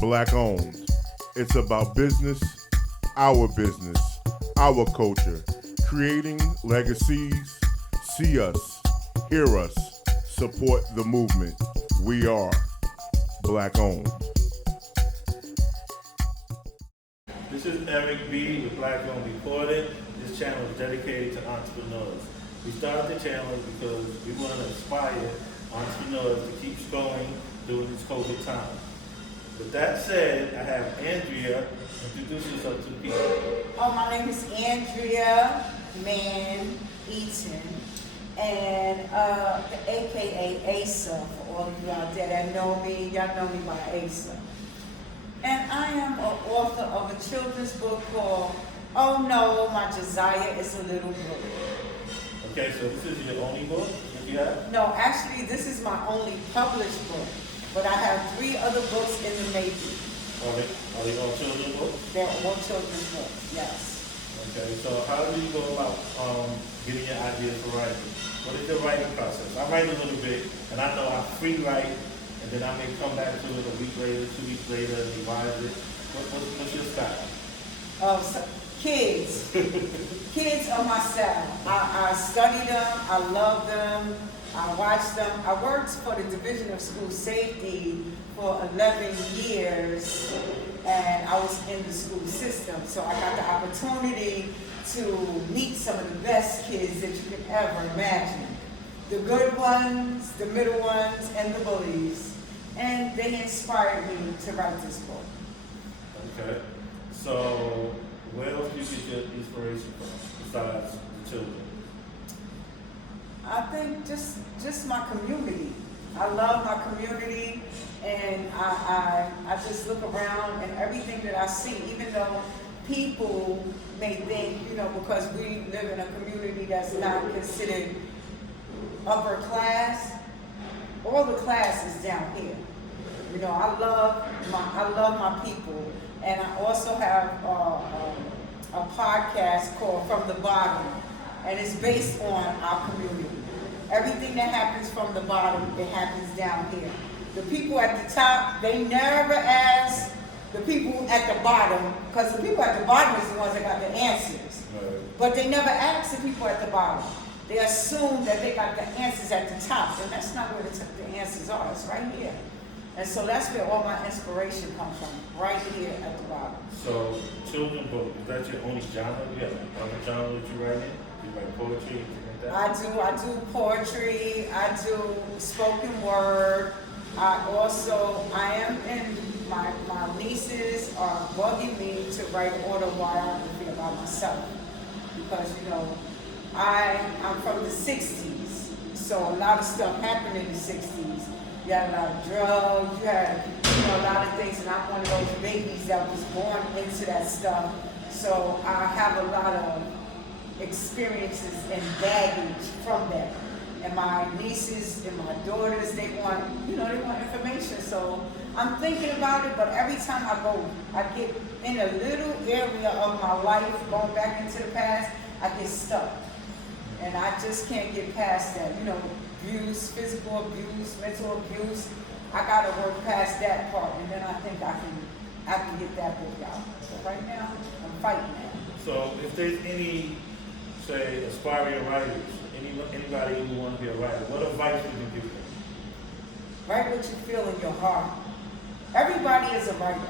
Black owned. It's about business, our culture, creating legacies. See us, hear us, support the movement. We are Black owned. This is Eric B. with Black Owned Reported. This channel is dedicated to entrepreneurs. We started the channel because we want to inspire entrepreneurs to keep going during this COVID time. With that said, I have Andrea. Introduce yourself to the people. Oh, my name is Andrea Eaton, and AKA Acer, for all of you out there that know me. Y'all know me by Acer. And I am an author of a children's book called Oh No, My Desire is a Little Book. Okay, so this is your only book that you have? No, actually, this is my only published book, but I have 3 other books in the making. Are they all children's books? They're all children's books, yes. Okay, so how do you go about getting your ideas for writing? What is your writing process? I write a little bit, and I know I free write, and then I may come back to it a week later, 2 weeks later, and revise it. What's your style? Oh, so, kids. Kids are my style. I study them, I love them, I watch them. I worked for the Division of School Safety for 11 years, and I was in the school system. So I got the opportunity to meet some of the best kids that you could ever imagine. The good ones, the middle ones, and the bullies. And they inspired me to write this book. Okay. So where else do you get your inspiration from besides the children? I think just my community. I love my community, and I just look around, and everything that I see, even though people may think, because we live in a community that's not considered upper class, all the class is down here. I love my people, and I also have a podcast called From the Bottom, and it's based on our community. Everything that happens from the bottom, it happens down here. The people at the top, they never ask the people at the bottom, because the people at the bottom is the ones that got the answers. Right. But they never ask the people at the bottom. They assume that they got the answers at the top, and that's not where the answers are. It's right here. And so that's where all my inspiration comes from, right here at the bottom. So, children's book, is that your only genre? You have another genre that you write in? You write poetry, anything like that? I do poetry, I do spoken word. I am in, my nieces are bugging me to write autobiography about myself. Because, I'm from the 60s, so a lot of stuff happened in the 60s. You had a lot of drugs, you had a lot of things, and I'm one of those babies that was born into that stuff. So I have a lot of experiences and baggage from that. And my nieces and my daughters, they want information. So I'm thinking about it, but every time I get in a little area of my life, going back into the past, I get stuck. And I just can't get past that. Abuse, physical abuse, mental abuse. I gotta work past that part, and then I think I can get that book out. So right now, I'm fighting that. So if there's any, say, aspiring writers, anybody who wants to be a writer, what advice would you give them? Write what you feel in your heart. Everybody is a writer.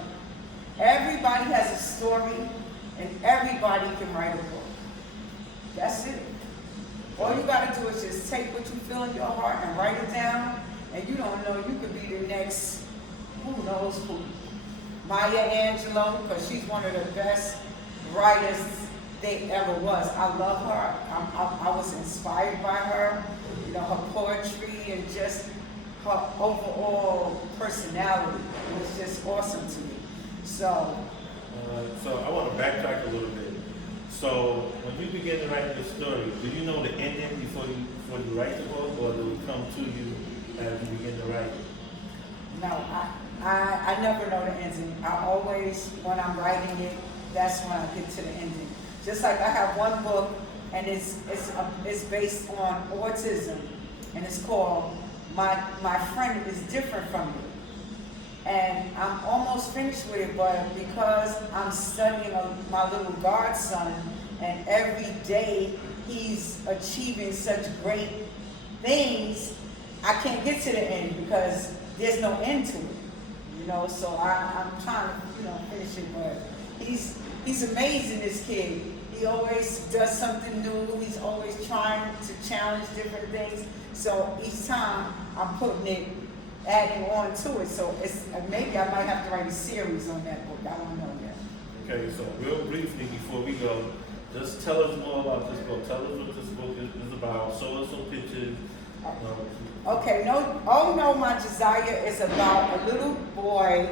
Everybody has a story, and everybody can write a book. That's it. All you gotta do is just take what you feel in your heart and write it down, and you don't know, you could be the next, who knows who. Maya Angelou, because she's one of the best writers there ever was. I love her. I was inspired by her, her poetry and just her overall personality. It was just awesome to me. So I want to backtrack a little bit. So when you begin to write your story, do you know the ending before you write the book, or do it come to you as you begin to write it? No, I never know the ending. I always, when I'm writing it, that's when I get to the ending. Just like I have one book, and it's based on autism, and it's called My Friend is Different from You. And I'm almost finished with it, but because I'm studying my little godson, and every day he's achieving such great things, I can't get to the end because there's no end to it. So I'm trying to, finish it, but he's amazing, this kid. He always does something new. He's always trying to challenge different things. So each time I'm adding on to it. So maybe I might have to write a series on that book. I don't know yet. Okay, so real briefly before we go, just tell us more about this book. Tell us what this book is about. Show us some pictures. Okay, My Desire is about a little boy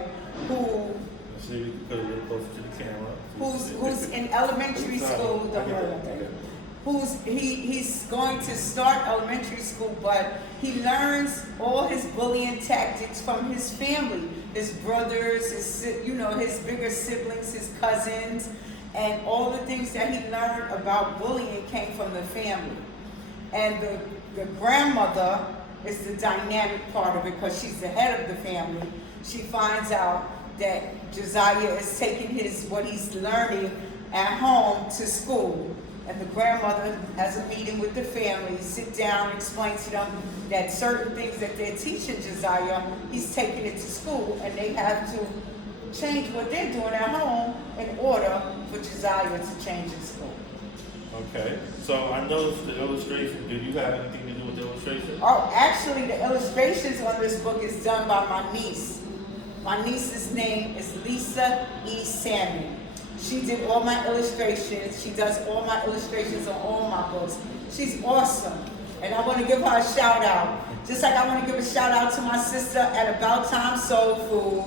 who Let's see if we can put it a little closer to the camera. who's in elementary school. He's going to start elementary school, but he learns all his bullying tactics from his family, his brothers, his bigger siblings, his cousins, and all the things that he learned about bullying came from the family. And the grandmother is the dynamic part of it because she's the head of the family. She finds out that Josiah is taking what he's learning at home to school. And the grandmother has a meeting with the family, sit down, explain to them that certain things that they're teaching Josiah, he's taking it to school, and they have to change what they're doing at home in order for Josiah to change in school. Okay, so I noticed the illustration. Did you have anything to do with the illustration? Oh, actually, the illustrations on this book is done by my niece. My niece's name is Lisa E. Salmon. She did all my illustrations. She does all my illustrations on all my books. She's awesome. And I want to give her a shout out. Just like I want to give a shout out to my sister at About Time Soul Food.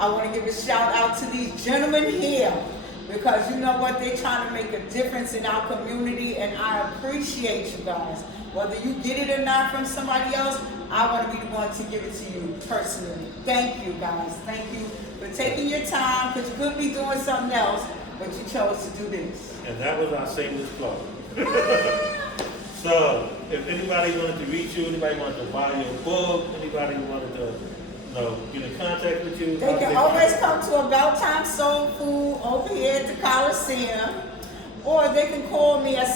I want to give a shout out to these gentlemen here. Because you know what, they're trying to make a difference in our community, and I appreciate you guys. Whether you get it or not from somebody else, I want to be the one to give it to you personally. Thank you guys. Thank you for taking your time, because you could be doing something else, but you chose to do this. And that was our shameless plug. So, if anybody wanted to reach you, anybody wanted to buy your book, anybody wanted to get in contact with you, they can always come to About Time Soul Food over here at the Coliseum, or they can call me at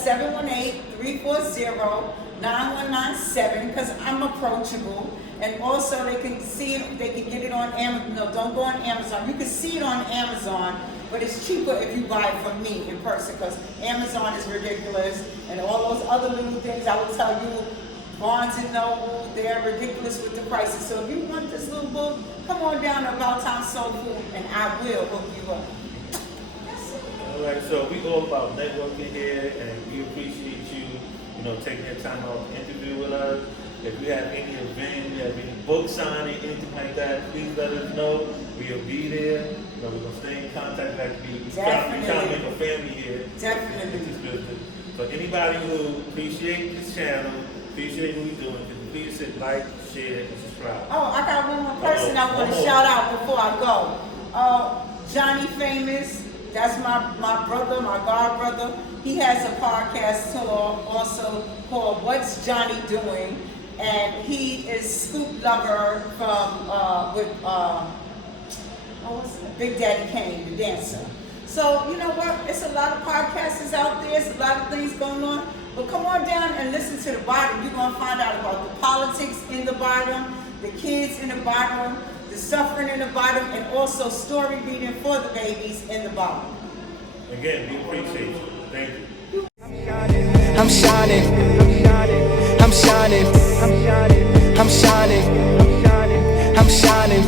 718-340-9197 because I'm approachable. And also they can see it, they can get it on Amazon. No, don't go on Amazon. You can see it on Amazon, but it's cheaper if you buy it from me in person because Amazon is ridiculous. And all those other little things I will tell you, Barnes & Noble, they're ridiculous with the prices. So if you want this little book, come on down to About Time Soul Food and I will hook you up. All right, so we all about networking here, and we appreciate you, taking your time out to interview with us. If you have any event, you have any book signing, anything like that, please let us know. We'll be there. We're gonna stay in contact. We're trying to make a family here. Definitely. So anybody who appreciates this channel, appreciate what we're doing, please hit like, share, and subscribe. Oh, I got one more person I want to shout out before I go. Johnny Famous, that's my brother, my god brother. He has a podcast tour also called What's Johnny Doing? And he is Scoop Lover from Big Daddy Kane, the dancer. So you know what? It's a lot of podcasters out there. It's a lot of things going on. But come on down and listen to the bottom. You're gonna find out about the politics in the bottom, the kids in the bottom, the suffering in the bottom, and also story reading for the babies in the bottom. Again, we appreciate you. Thank you. I'm shining. I'm shining. I'm shining. I'm shining. I'm shining.